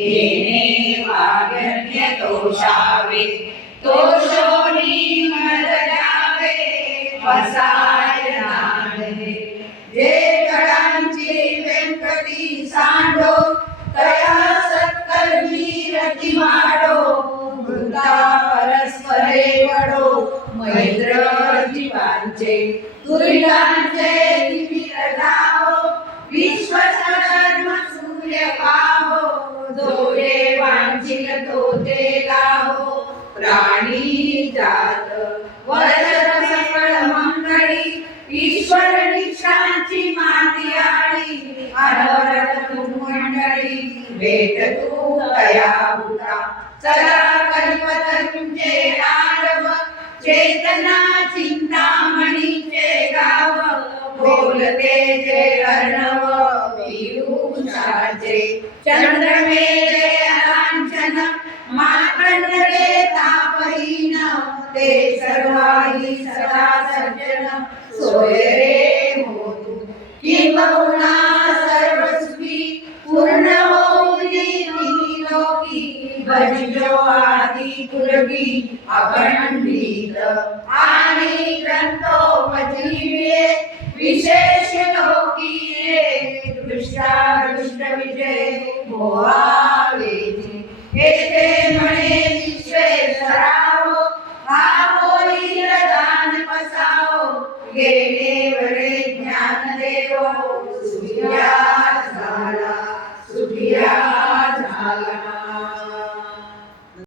येणे वागण्य तोषावे तोषोनी मद द्यावे वसाय नांदे जे कळांची व्यंकटी सांडो तया सत्कर्मी रती माडो मृता परस्परे वडो मैत्र जीवांचे तुरियांचे तिमिर जावो विश्वसर्म सूर्य पाहो जोरे वांछिल तो ते गावो प्राणी जात वरद सकळ मंगळी ईश्वर निशांची माती आळी अनवरत मंडळी भेट तू तया भूता चला कल्पतरुंचे आडव चेतना चिंतामणीचे गाव बोलते जे अर्णव पियुषाचे चंद्रमेळे अलांछन मार्कंडे तापहीन ते सर्वाही सदा सज्जन सोय रे होतु किंबहुना सर्वसुखी पूर्ण होऊनी लोकी भजिजो आदि पुरगी अखंडित आणि ग्रंथोपजीवे विशेष लोकी रे दृष्टा दृष्ट विजय भोआ